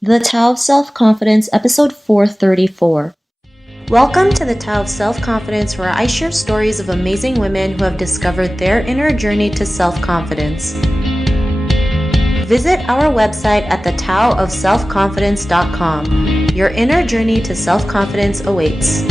The Tao of Self Confidence, episode 434. Welcome to the Tao of Self Confidence, where I share stories of amazing women who have discovered their inner journey to self confidence. Visit our website at thetaoofselfconfidence.com. Your inner journey to self confidence awaits.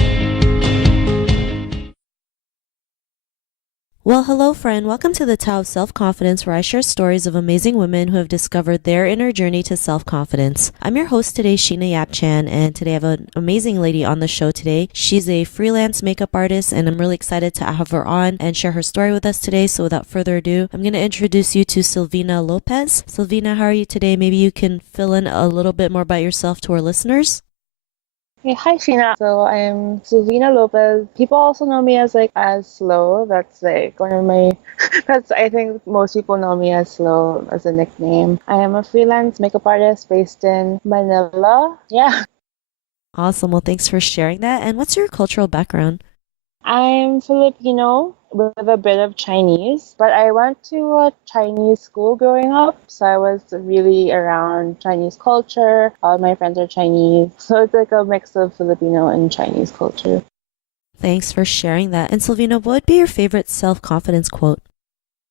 Well, hello, friend. Welcome to the Tao of Self-Confidence, where I share stories of amazing women who have discovered their inner journey to self-confidence. I'm your host today, Sheena Yap-Chan, and today I have an amazing lady on the show today. She's a freelance makeup artist, and I'm really excited to have her on and share her story with us today. So without further ado, I'm going to introduce you to Sylvina Lopez. Sylvina, how are you today? Maybe you can fill in a little bit more about yourself to our listeners. Hey, hi Sheena. So I'm Sylvina Lopez. People also know me as Slow. That's like one of my that's I think most people know me as Slow as a nickname. I am a freelance makeup artist based in Manila. Yeah. Awesome. Well, thanks for sharing that. And what's your cultural background? I'm Filipino with a bit of Chinese, but I went to a Chinese school growing up, so I was really around Chinese culture. All my friends are Chinese, so it's like a mix of Filipino and Chinese culture. Thanks for sharing that. And Sylvina, what would be your favorite self-confidence quote?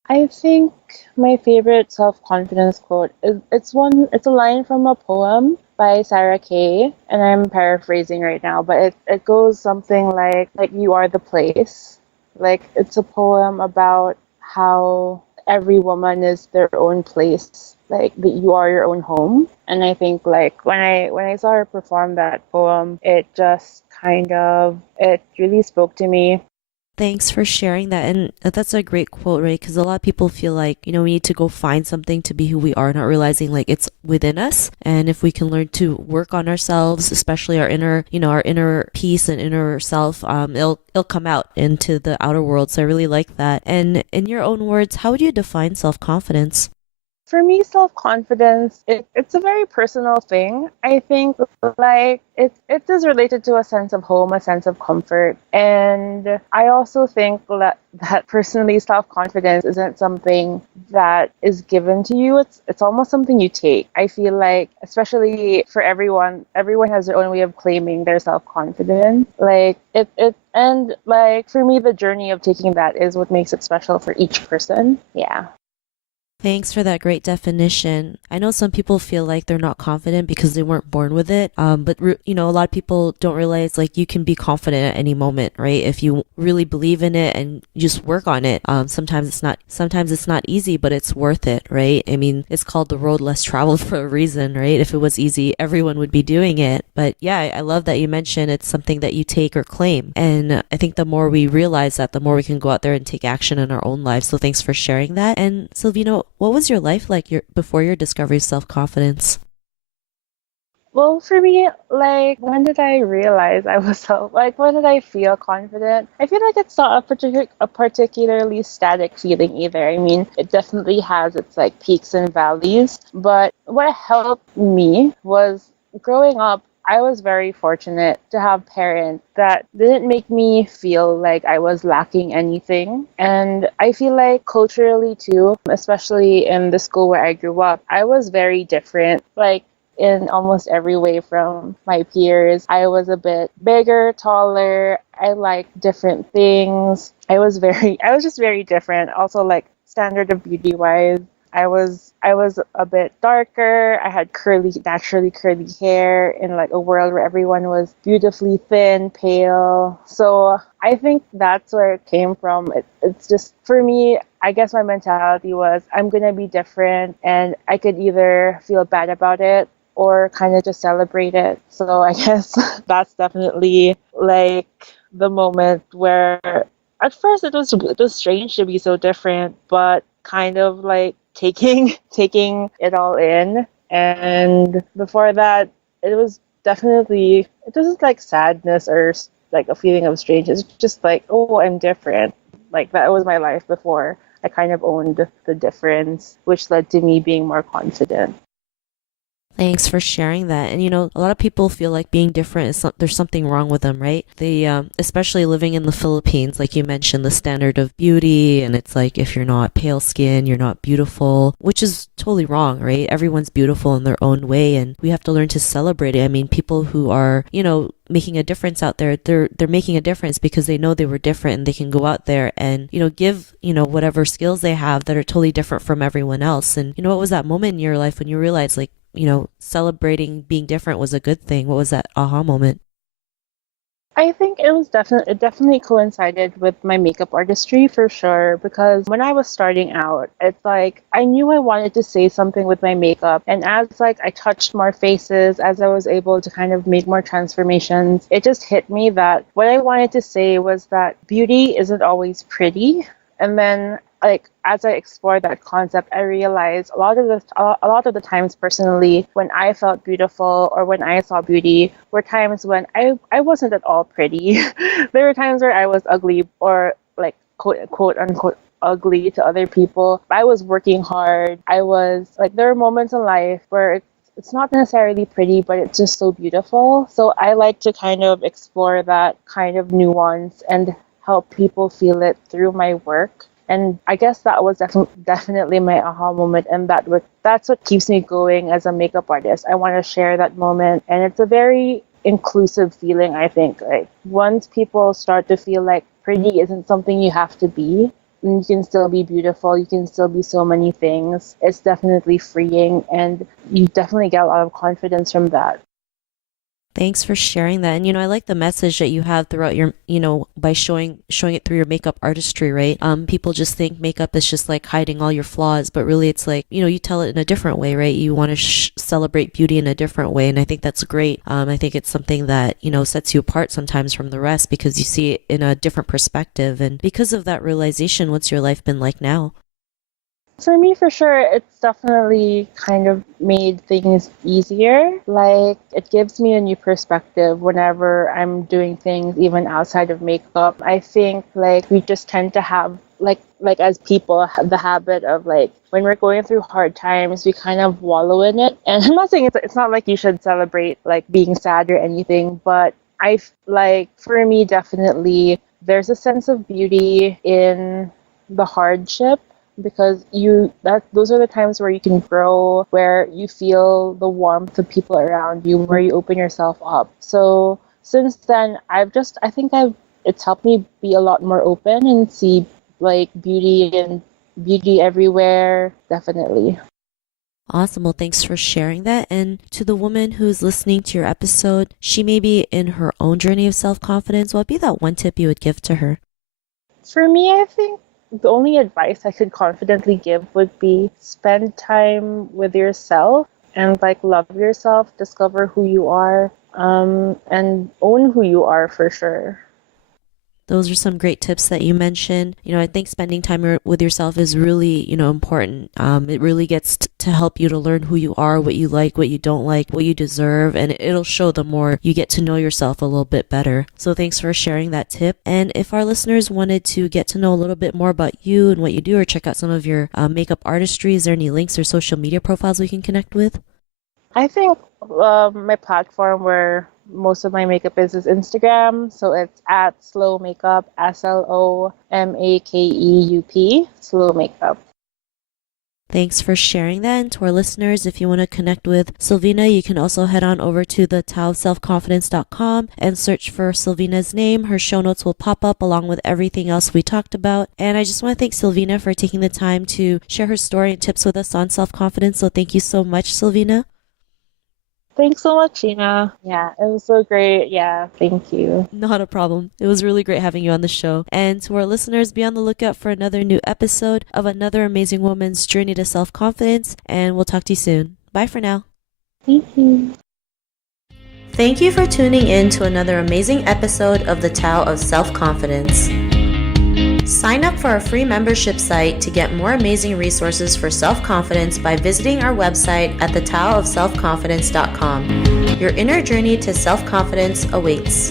I think my favorite self-confidence quote is it's a line from a poem by Sarah Kay, and I'm paraphrasing right now, but it goes something like you are the place. Like it's a poem about how every woman is their own place, like that you are your own home. And I think like when I saw her perform that poem, it just it really spoke to me. Thanks for sharing that. And that's a great quote, right? Because a lot of people feel like, we need to go find something to be who we are, not realizing like it's within us. And if we can learn to work on ourselves, especially our inner peace and inner self, it'll come out into the outer world. So I really like that. And in your own words, how would you define self-confidence? For me, self-confidence, it's a very personal thing. I think like it is related to a sense of home, a sense of comfort. And I also think that personally self-confidence isn't something that is given to you. It's almost something you take. I feel like especially for everyone has their own way of claiming their self-confidence. Like it and like for me the journey of taking that is what makes it special for each person. Yeah. Thanks for that great definition. I know some people feel like they're not confident because they weren't born with it. But a lot of people don't realize like you can be confident at any moment, right? If you really believe in it and just work on it. Sometimes it's not easy, but it's worth it, right? I mean, it's called the road less traveled for a reason, right? If it was easy, everyone would be doing it. But yeah, I love that you mentioned it's something that you take or claim. And I think the more we realize that, the more we can go out there and take action in our own lives. So thanks for sharing that. And Silvino, what was your life like before your discovery of self-confidence? Well, for me, like, when did I realize I was when did I feel confident? I feel like it's not a particularly static feeling either. I mean, it definitely has its like peaks and valleys, but what helped me was growing up. I was very fortunate to have parents that didn't make me feel like I was lacking anything. And I feel like culturally too, especially in the school where I grew up, I was very different. Like in almost every way from my peers. I was a bit bigger, taller. I liked different things. I was just very different. Also like standard of beauty wise. I was a bit darker. I had naturally curly hair in like a world where everyone was beautifully thin, pale. So I think that's where it came from. It's just for me, I guess my mentality was I'm gonna be different and I could either feel bad about it or kind of just celebrate it. So I guess that's definitely like the moment where at first it was strange to be so different, but kind of like taking it all in. And before that, it wasn't like sadness or like a feeling of strange. It's just like, oh, I'm different. Like that was my life before I kind of owned the difference, which led to me being more confident. Thanks for sharing that. And a lot of people feel like being different is there's something wrong with them, right? They, especially living in the Philippines, like you mentioned, the standard of beauty, and it's like if you're not pale skin, you're not beautiful, which is totally wrong, right? Everyone's beautiful in their own way, and we have to learn to celebrate it. I mean, people who are, making a difference out there, they're making a difference because they know they were different, and they can go out there and give whatever skills they have that are totally different from everyone else. And what was that moment in your life when you realized, like, celebrating being different was a good thing? What was that aha moment? I think it definitely coincided with my makeup artistry for sure, because when I was starting out, it's like I knew I wanted to say something with my makeup, and as like I touched more faces, as I was able to kind of make more transformations, it just hit me that what I wanted to say was that beauty isn't always pretty. And then, like, as I explored that concept, I realized a lot of the times personally when I felt beautiful or when I saw beauty were times when I wasn't at all pretty. There were times where I was ugly, or like quote unquote ugly to other people. I was working hard. I was like, there are moments in life where it's not necessarily pretty, but it's just so beautiful. So I like to kind of explore that kind of nuance and help people feel it through my work. And I guess that was definitely my aha moment, and that's what keeps me going as a makeup artist. I want to share that moment, and it's a very inclusive feeling, I think. Like, once people start to feel like pretty isn't something you have to be, and you can still be beautiful, you can still be so many things, it's definitely freeing, and you definitely get a lot of confidence from that. Thanks for sharing that. And I like the message that you have throughout your, by showing it through your makeup artistry, right? People just think makeup is just like hiding all your flaws, but really it's like, you tell it in a different way, right? You want to celebrate beauty in a different way, and I think that's great. I think it's something that, sets you apart sometimes from the rest because you see it in a different perspective. And because of that realization, what's your life been like now? For me, for sure, it's definitely kind of made things easier. Like, it gives me a new perspective whenever I'm doing things even outside of makeup. I think, like, we just tend to have, like as people, the habit of, like, when we're going through hard times, we kind of wallow in it. And I'm not saying it's not like you should celebrate, like, being sad or anything, but like, for me, definitely, there's a sense of beauty in the hardship, because those are the times where you can grow, where you feel the warmth of people around you, where you open yourself up. So since then, it's helped me be a lot more open and see, like, beauty everywhere, definitely. Awesome. Well, thanks for sharing that. And to the woman who's listening to your episode, she may be in her own journey of self-confidence. What would be that one tip you would give to her? For me, I think the only advice I could confidently give would be spend time with yourself and, like, love yourself, discover who you are, and own who you are for sure. Those are some great tips that you mentioned. I think spending time with yourself is really, important. It really gets to help you to learn who you are, what you like, what you don't like, what you deserve, and it'll show the more you get to know yourself a little bit better. So thanks for sharing that tip. And if our listeners wanted to get to know a little bit more about you and what you do, or check out some of your makeup artistry, is there any links or social media profiles we can connect with? I think my platform where most of my makeup is Instagram. So it's at Slow Makeup, SLOMAKEUP, Slow Makeup. Thanks for sharing that. And to our listeners, if you want to connect with Sylvina, you can also head on over to the taoofselfconfidence.com and search for Sylvina's name. Her show notes will pop up along with everything else we talked about. And I just want to thank Sylvina for taking the time to share her story and tips with us on self-confidence. So thank you so much, Sylvina. Thanks so much, Sheena. Yeah, it was so great. Yeah, thank you. Not a problem. It was really great having you on the show. And to our listeners, be on the lookout for another new episode of another amazing woman's journey to self-confidence. And we'll talk to you soon. Bye for now. Thank you. Thank you for tuning in to another amazing episode of the Tao of Self-Confidence. Sign up for our free membership site to get more amazing resources for self-confidence by visiting our website at thetaoofselfconfidence.com. Your inner journey to self-confidence awaits.